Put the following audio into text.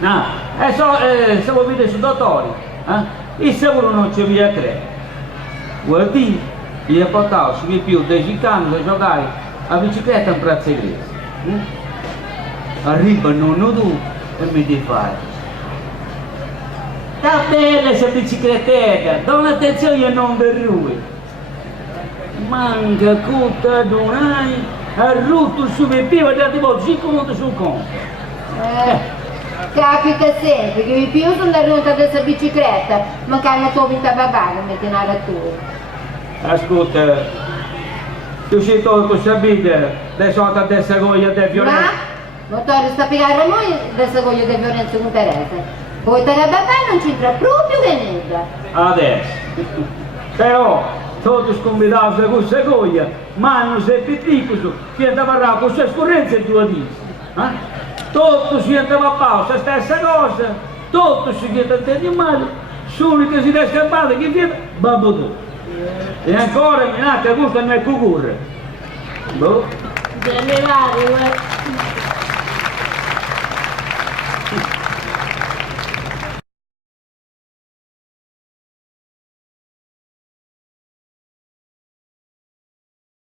Se vuoi vedere sul dottore, il sicuro non ci via tre. Guardi, gli ha portato su più 10 anni a giocare a bicicletta in Piazza Iglesia. Arriva nonno tu e mi dice fare. Sta bella questa biciclettetta, da un'attenzione non per lui. Manca tutta donai, ha rotto il suo più e ha tipo 5 minuti sul conto. Capita sempre che più sono venuta da questa bicicletta, ma che hanno tolto a papà che mette una rattura. Ascolta, tu sei tolto sapete, adesso adesso goglia del violenza. Ma, motore sta a piegare a noi adesso goglia del violenza con Teresa. Poi te la papà non c'entra proprio che nulla. Adesso. Però, tutti scombinato con questa goglia, ma non si è piccolo, che andava a parlare con questa scorrenza e tu la dici. Tutto si andava a pausa, stessa cosa, tutto si chiede a te di male, solo che si deve scappare, che viene, babbo tu. E ancora minaccia gusto non è cucurre. Boh. Generale,